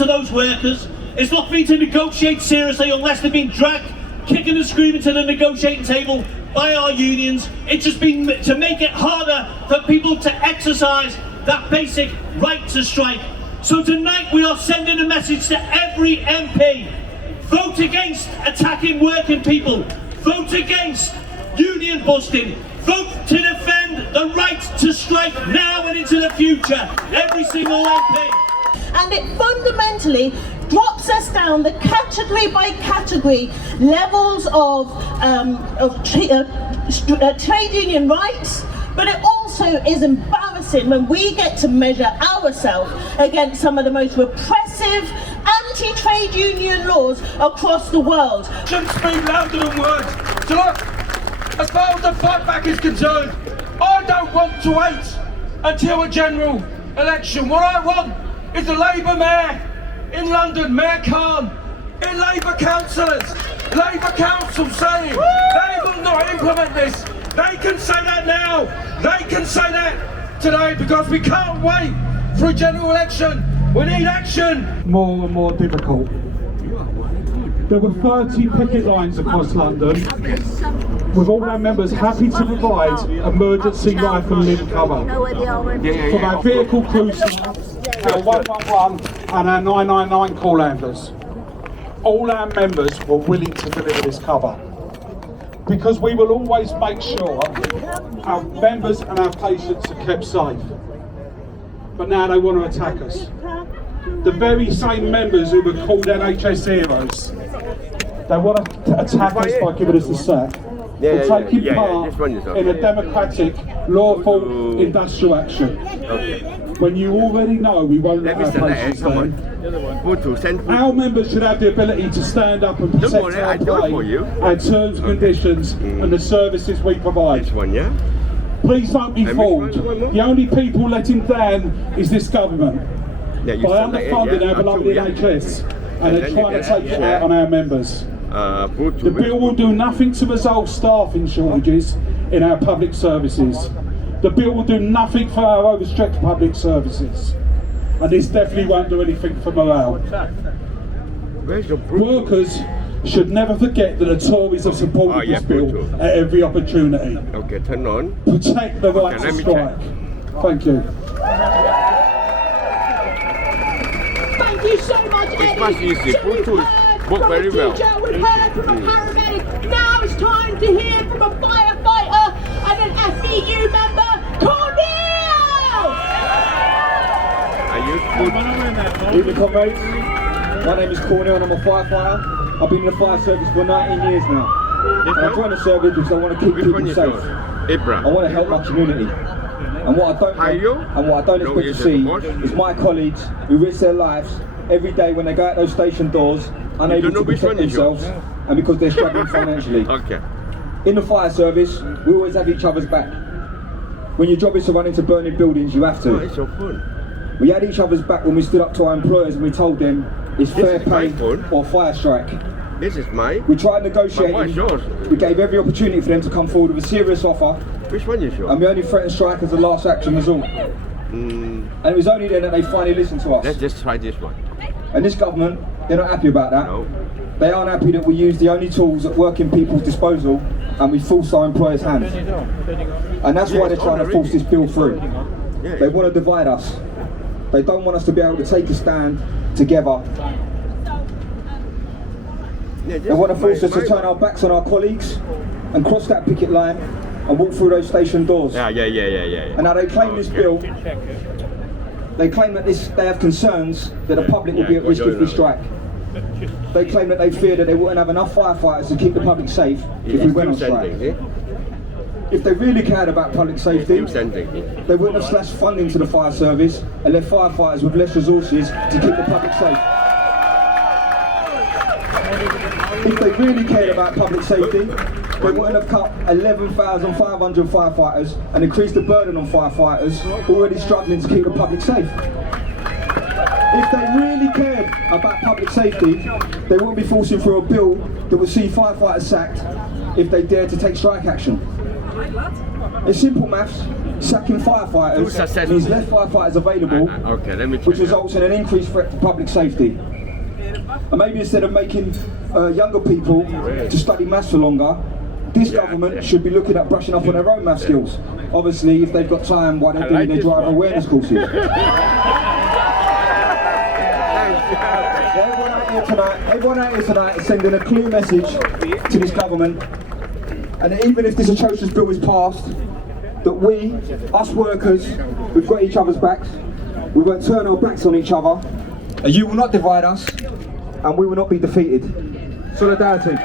to those workers. It's not for me to negotiate seriously unless they've been dragged, kicking and screaming to the negotiating table by our unions. It's just been to make it harder for people to exercise that basic right to strike. So tonight we are sending a message to every MP. Vote against attacking working people. Vote against union busting. Vote to defend the right to strike now and into the future. Every single MP. And it fundamentally drops us down the category by category levels of trade union rights, but it also is embarrassing when we get to measure ourselves against some of the most repressive anti-trade union laws across the world. Shouldn't speak louder than words. So look, as far as the fight back is concerned, I don't want to wait until a general election. What I want is a Labour mayor in London, Mayor Khan, in Labour councillors, Labour council saying they will not implement this. They can say that now. They can say that today because we can't wait for a general election. We need action. More and more difficult. There were 30 picket lines across London, with all our members happy to provide emergency rifle limb cover from our vehicle crew staff, our 111 and our 999 call handlers. All our members were willing to deliver this cover because we will always make sure our members and our patients are kept safe. But now they want to attack us. The very same members who were called NHS heroes, they want to attack us by giving us the sack. For taking part in a democratic, lawful industrial action. When you already know we won't let our patients down. Our members should have the ability to stand up and protect our pay, our terms and conditions and the services we provide. Please don't be fooled. The only people letting down is this government. By underfunding our beloved NHS and they're trying to take it out on our members. The bill will do nothing to resolve staffing shortages in our public services. The bill will do nothing for our overstretched public services. And this definitely won't do anything for morale. Workers should never forget that the Tories have supported this bill at every opportunity. Turn on. Protect the right to strike. Thank you. Thank you so much, Eddie. It's much easier. Bluetooth work very well. We've heard from a paramedic. Now it's time to hear from a firefighter and an FEU member, Cornel! Evening, comrades. My name is Cornel and I'm a firefighter. I've been in the fire service for 19 years now. And I joined the service because I want to keep people safe. I want to help my community. And what I don't expect to see is my colleagues who risk their lives every day when they go out those station doors, unable to protect themselves, and because they're struggling financially. In the fire service, we always have each other's back. When your job is to run into burning buildings, you have to. We had each other's back when we stood up to our employers and we told them it's fair pay or fire strike. This is mine. We tried negotiating. We gave every opportunity for them to come forward with a serious offer. Which one is yours? And we only threatened strike as the last action resort. And it was only then that they finally listened to us. Let's just try this one. And this government, they're not happy about that. No. They aren't happy that we use the only tools at working people's disposal and we force our employers' hands. And that's why they're trying to force this bill through. They want to divide us. They don't want us to be able to take a stand together. They want to force us to turn our backs on our colleagues and cross that picket line and walk through those station doors. Yeah. And now they claim this bill, they claim that they have concerns that the public will be at risk if we strike. They claim that they fear that they wouldn't have enough firefighters to keep the public safe if we went on strike. If they really cared about public safety, they wouldn't have slashed funding to the fire service and left firefighters with less resources to keep the public safe. If they really cared about public safety, they wouldn't have cut 11,500 firefighters and increased the burden on firefighters already struggling to keep the public safe. If they really cared about public safety, they wouldn't be forcing through a bill that would see firefighters sacked if they dared to take strike action. It's simple maths. Sacking firefighters means less firefighters available, Okay, let me check which it out. results in an increased threat to public safety. And maybe instead of making younger people to study maths for longer, this government should be looking at brushing up on their own maths skills. Obviously, if they've got time while they're doing their driver awareness courses. Everyone out here tonight is sending a clear message to this government, and that even if this atrocious bill is passed, that we, us workers, we've got each other's backs, we won't turn our backs on each other, and you will not divide us, and we will not be defeated. Solidarity.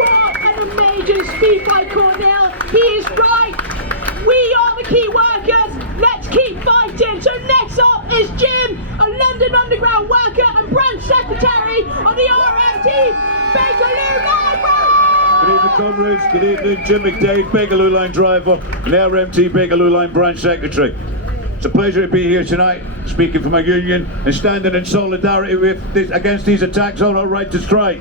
What an amazing speech by Cornell. He is right. We are the key workers. Let's keep fighting. So next up is Jim, a London Underground worker and branch secretary of the RMT Bakerloo Line. Good evening, comrades. Good evening, Jim McDade, Bakerloo Line driver and the RMT Bakerloo Line branch secretary. It's a pleasure to be here tonight, speaking for my union and standing in solidarity against these attacks on our right to strike.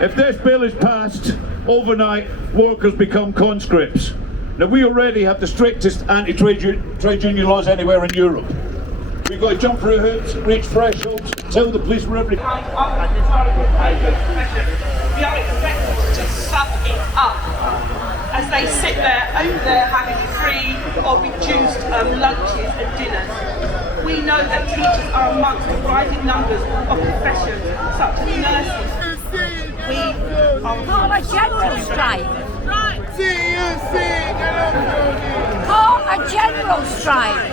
If this bill is passed, overnight, workers become conscripts. Now, we already have the strictest anti-trade union laws anywhere in Europe. We've got to jump through hoops, reach thresholds, tell the police we're every... We are expected to suck it up as they sit there over there having free or reduced lunches and dinners. We know that teachers are amongst the rising numbers of professions such as nurses. We are Call a general strike. right. Call a general strike.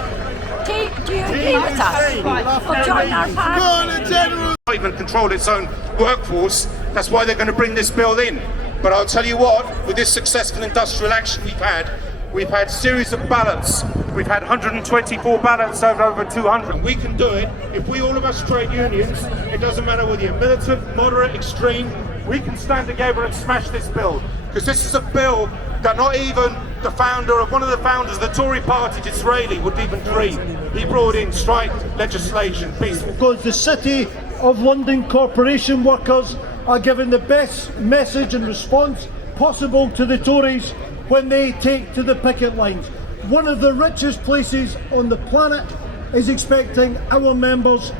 Do you agree with us? Or join our party? Not even control its own workforce. That's why they're going to bring this bill in. But I'll tell you what, with this successful industrial action we've had series of ballots. We've had 124 ballots over 200. And we can do it if we, all of us trade unions, it doesn't matter whether you're militant, moderate, extreme, we can stand together and smash this bill. Because this is a bill that not even the founder of one of the founders of the Tory party, Disraeli, would even dream. He brought in strike legislation, peaceful. Because the City of London Corporation workers are giving the best message and response possible to the Tories when they take to the picket lines. One of the richest places on the planet is expecting our members.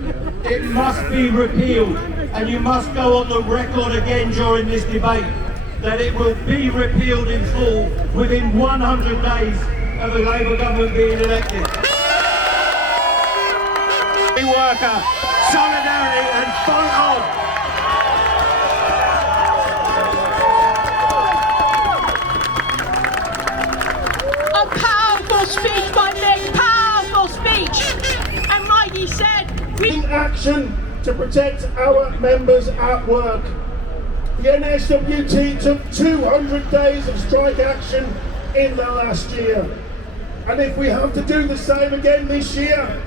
It must be repealed, and you must go on the record again during this debate that it will be repealed in full within 100 days of the Labour government being elected. Worker, solidarity and vote on! A powerful speech by Mick, powerful speech. And like he said, we In action to protect our members at work. The NSWT took 200 days of strike action in the last year. And if we have to do the same again this year,